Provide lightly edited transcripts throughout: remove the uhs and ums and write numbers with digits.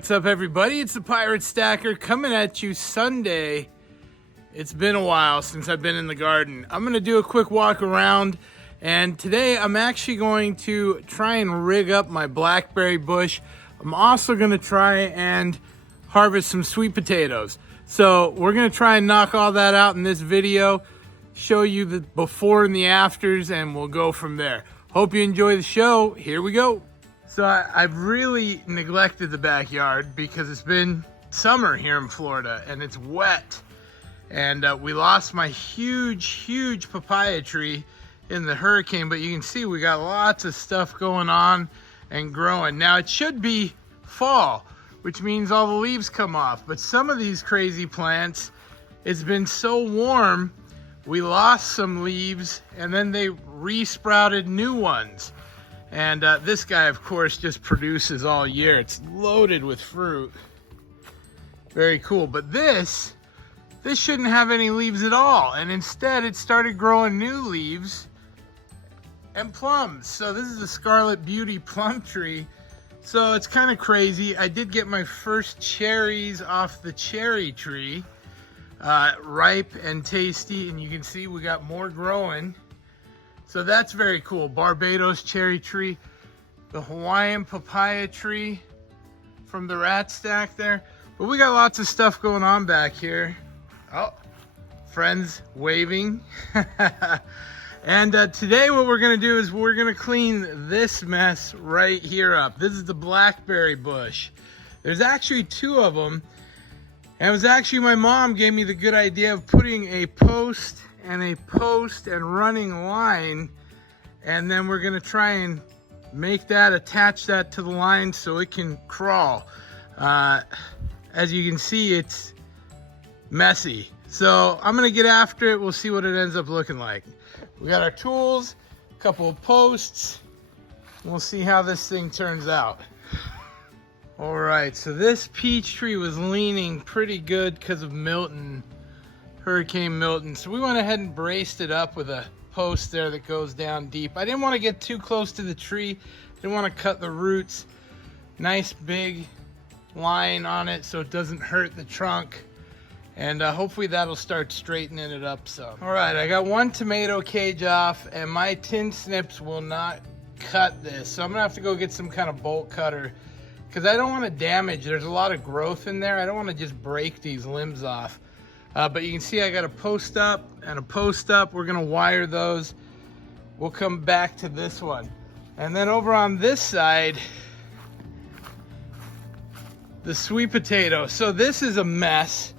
What's up, everybody? It's the Pirate Stacker coming at you Sunday. It's been a while since I've been in the garden. I'm going to do a quick walk around, and today I'm actually going to try and rig up my Blackberry bush. I'm also going to try and harvest some sweet potatoes. So we're going to try and knock all that out in this video, show you the before and the afters, and we'll go from there. Hope you enjoy the show. Here we go. So I've really neglected the backyard because it's been summer here in Florida and it's wet. And we lost my huge papaya tree in the hurricane, but you can see we got lots of stuff going on and growing. Now it should be fall, which means all the leaves come off. But some of these crazy plants, it's been so warm, we lost some leaves and then they re-sprouted new ones. And this guy, of course, just produces all year. It's loaded with fruit. Very cool. But this shouldn't have any leaves at all. And instead, it started growing new leaves and plums. So this is a Scarlet Beauty plum tree. So it's kind of crazy. I did get my first cherries off the cherry tree. Ripe and tasty. And you can see we got more growing. So that's very cool. Barbados cherry tree, the Hawaiian papaya tree from the rat stack there. But we got lots of stuff going on back here. Oh, friends waving. And today what we're gonna do is we're gonna clean this mess right here up. This is the Blackberry bush. There's actually two of them. And it was actually my mom gave me the good idea of putting a post and running line, and then we're gonna try and make that, attach that to the line so it can crawl. As you can see, it's messy, so I'm gonna get after it. We'll see what it ends up looking like. We got our tools, a couple of posts, and we'll see how this thing turns out. All right, so this peach tree was leaning pretty good because of Hurricane Milton. So we went ahead and braced it up with a post there that goes down deep. I didn't want to get too close to the tree. Didn't want to cut the roots. Nice big line on it so it doesn't hurt the trunk. And hopefully that'll start straightening it up some. All right, I got one tomato cage off and my tin snips will not cut this. So I'm gonna have to go get some kind of bolt cutter because I don't want to damage. There's a lot of growth in there. I don't want to just break these limbs off. But you can see I got a post up and a post up. We're gonna wire those. We'll come back to this one. And then over on this side, the sweet potato. So this is a mess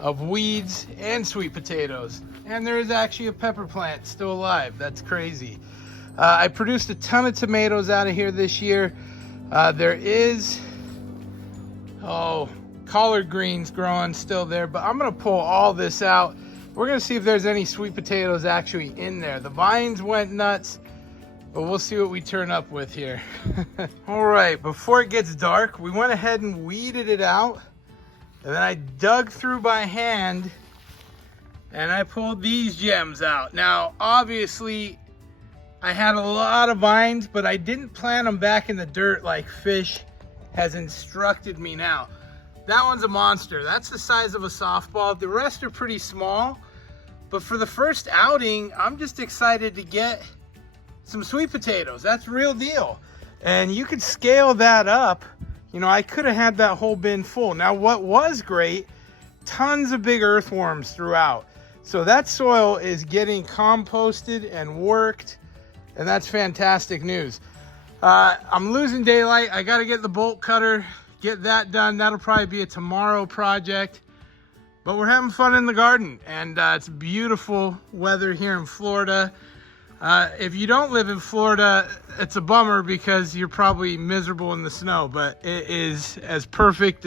of weeds and sweet potatoes. And there is actually a pepper plant still alive. That's crazy. I produced a ton of tomatoes out of here this year. There is, collard greens growing still there, but I'm gonna pull all this out. We're gonna see if there's any sweet potatoes actually in there. The vines went nuts, but we'll see what we turn up with here. All right, before it gets dark, we went ahead and weeded it out, and then I dug through by hand and I pulled these gems out. Now, obviously, I had a lot of vines, but I didn't plant them back in the dirt like Fish has instructed me now. That one's a monster. That's the size of a softball. The rest are pretty small, but for the first outing, I'm just excited to get some sweet potatoes. That's real deal. And you could scale that up. You know, I could have had that whole bin full. Now, what was great, tons of big earthworms throughout. So that soil is getting composted and worked, and that's fantastic news. I'm losing daylight. I got to get the bolt cutter, get that done. That'll probably be a tomorrow project, but we're having fun in the garden, and it's beautiful weather here in Florida. If you don't live in Florida, it's a bummer because you're probably miserable in the snow, but it is as perfect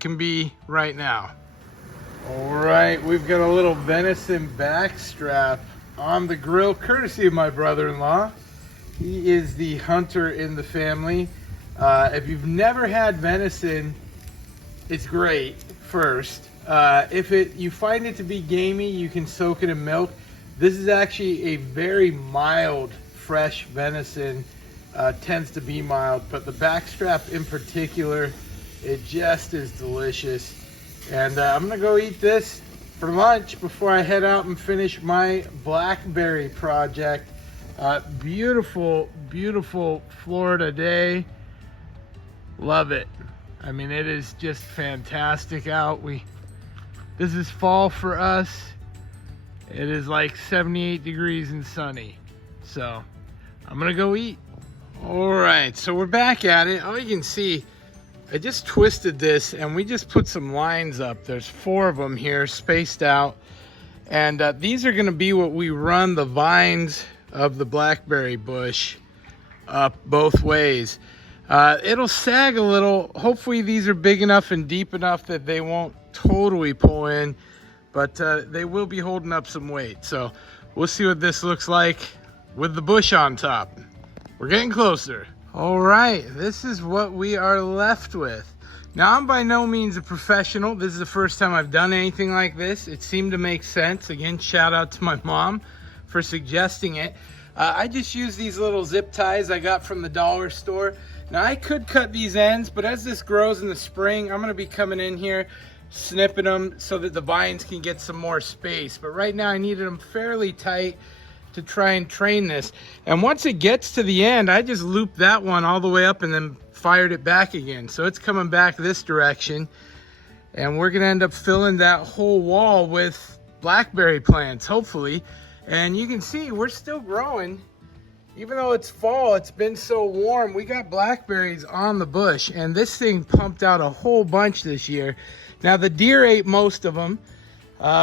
can be right now. All right, we've got a little venison backstrap on the grill, courtesy of my brother-in-law. He is the hunter in the family. If you've never had venison, it's great first. If you find it to be gamey, you can soak it in milk. This is actually a very mild, fresh venison. Tends to be mild, but the backstrap in particular It just is delicious. And I'm gonna go eat this for lunch before I head out and finish my blackberry project. Beautiful, beautiful Florida day. Love it. I mean, it is just fantastic out. This is fall for us. It is like 78 degrees and sunny. So I'm gonna go eat. All right, so we're back at it. Oh, you can see, I just twisted this and we just put some lines up. There's 4 of them here spaced out. And these are gonna be what we run the vines of the blackberry bush up both ways. It'll sag a little. Hopefully these are big enough and deep enough that they won't totally pull in, but they will be holding up some weight. So we'll see what this looks like with the bush on top. We're getting closer. All right, this is what we are left with. Now, I'm by no means a professional. This is the first time I've done anything like this. It seemed to make sense. Again, shout out to my mom for suggesting it. I just use these little zip ties I got from the dollar store. Now, I could cut these ends, but as this grows in the spring, I'm gonna be coming in here, snipping them so that the vines can get some more space. But right now I needed them fairly tight to try and train this. And once it gets to the end, I just looped that one all the way up and then fired it back again. So it's coming back this direction. And we're gonna end up filling that whole wall with blackberry plants, hopefully. And you can see we're still growing. Even though it's fall, it's been so warm, we got blackberries on the bush. And this thing pumped out a whole bunch this year. Now the deer ate most of them,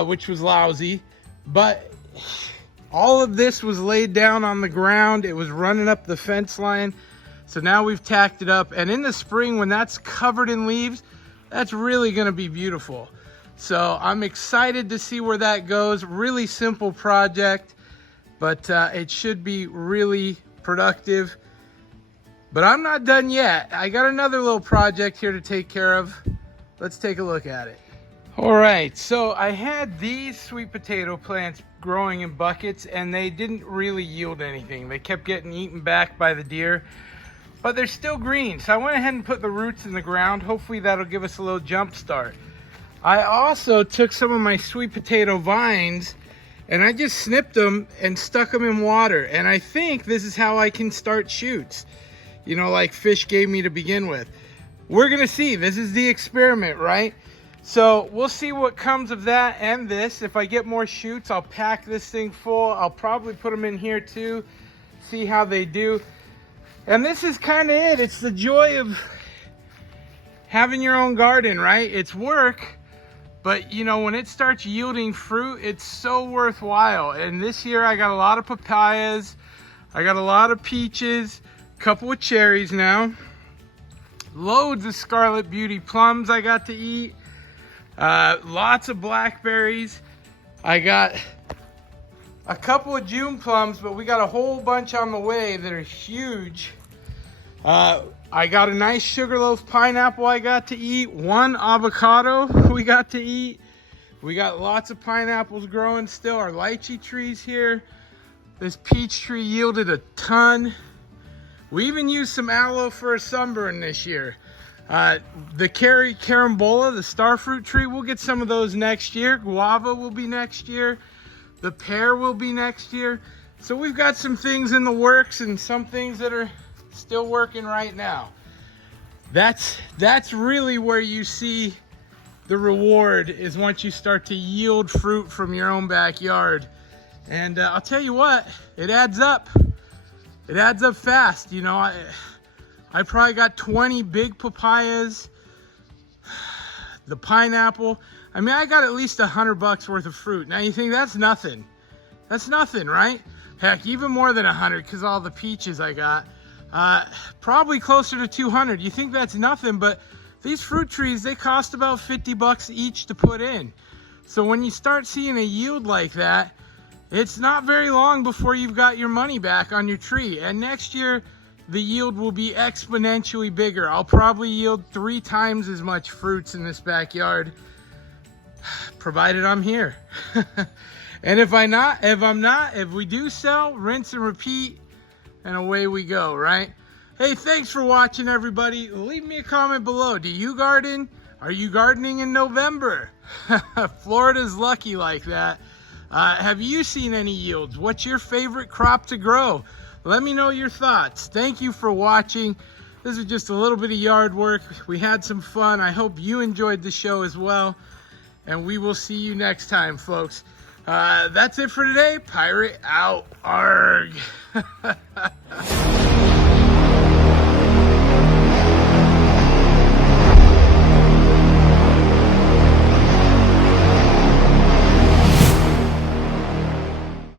which was lousy. But all of this was laid down on the ground. It was running up the fence line. So now we've tacked it up. And in the spring, when that's covered in leaves, that's really gonna be beautiful. So I'm excited to see where that goes. Really simple project, but it should be really productive. But I'm not done yet. I got another little project here to take care of. Let's take a look at it. All right, so I had these sweet potato plants growing in buckets and they didn't really yield anything. They kept getting eaten back by the deer, but they're still green. So I went ahead and put the roots in the ground. Hopefully that'll give us a little jump start. I also took some of my sweet potato vines and I just snipped them and stuck them in water. And I think this is how I can start shoots, you know, like Fish gave me to begin with. We're gonna see. This is the experiment, right? So we'll see what comes of that and this. If I get more shoots, I'll pack this thing full. I'll probably put them in here too, see how they do. And this is kind of it. It's the joy of having your own garden, right? It's work, but you know, when it starts yielding fruit, it's so worthwhile. And this year I got a lot of papayas, I got a lot of peaches, a couple of cherries now, loads of Scarlet Beauty plums I got to eat, lots of blackberries. I got a couple of June plums, but we got a whole bunch on the way that are huge. I got a nice sugarloaf pineapple I got to eat, 1 avocado we got to eat. We got lots of pineapples growing still, our lychee trees here. This peach tree yielded a ton. We even used some aloe for a sunburn this year. The carambola, the starfruit tree, we'll get some of those next year. Guava will be next year. The pear will be next year. So we've got some things in the works and some things that are still working right now. That's really where you see the reward, is once you start to yield fruit from your own backyard. And I'll tell you what, it adds up. It adds up fast. You know, I probably got 20 big papayas, the pineapple. I mean, I got at least $100 worth of fruit. Now you think that's nothing. That's nothing, right? Heck, even more than 100 because all the peaches I got. Probably closer to 200. You think that's nothing, but these fruit trees, they cost about $50 each to put in. So when you start seeing a yield like that, it's not very long before you've got your money back on your tree. And next year, the yield will be exponentially bigger. I'll probably yield 3 times as much fruits in this backyard, provided I'm here. And if we do sell, rinse and repeat, and away we go, right? Hey, thanks for watching, everybody. Leave me a comment below. Do you garden? Are you gardening in November? Florida's lucky like that. Have you seen any yields? What's your favorite crop to grow? Let me know your thoughts. Thank you for watching. This is just a little bit of yard work. We had some fun. I hope you enjoyed the show as well. And we will see you next time, folks. That's it for today. Pirate out. Arg.